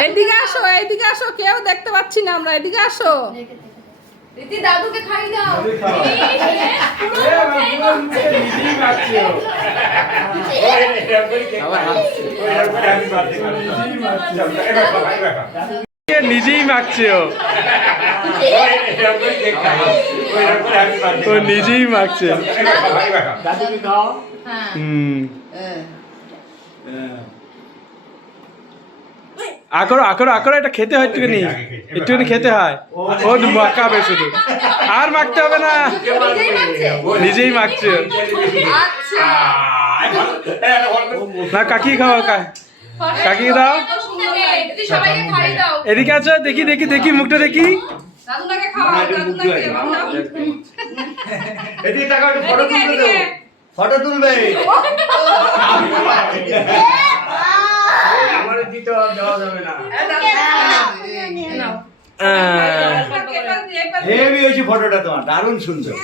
এদিকে আসো এদিকে আসো কেউ দেখতে পাচ্ছি না আমরা এদিকে আসো দিদি দাদুকে খাই দাও নিজেই কাটছে ও। আবার নিজেই ওই রকম আকরো আকরো আকরো এটা খেতে হয় একটুখানি। একটুখানি খেতে হয়। ও মাখাবে শুধু। আর মাখতে হবে না। নিজেই মাখছে। আচ্ছা। না কাকি খাও কা- কাকি দাও। রীতি সবাইকে খাই দাও এদিকে আছো? দেখি দেখি দেখি মুখটা দেখি। ফটো তুলবে। দিতে দেওয়া যাবে না। হেভি হয়েছে ফটোটা তোমার দারুণ সুন্দর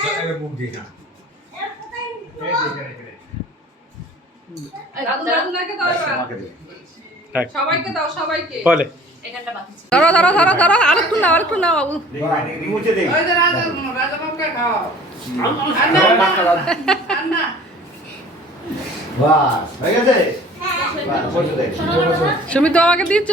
সবাইকে দাও সবাইকে বলে এখানটা বাকি ছিল। ধরো ধরো ধরো ধরো আরেকটু নাও আরেকটু নাও বাবু হয়ে গেছে। সুমি তো আমাকে দিচ্ছ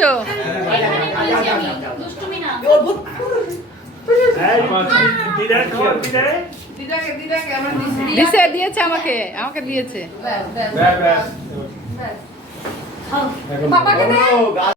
দিছে দিয়েছে আমাকে আমাকে দিয়েছে।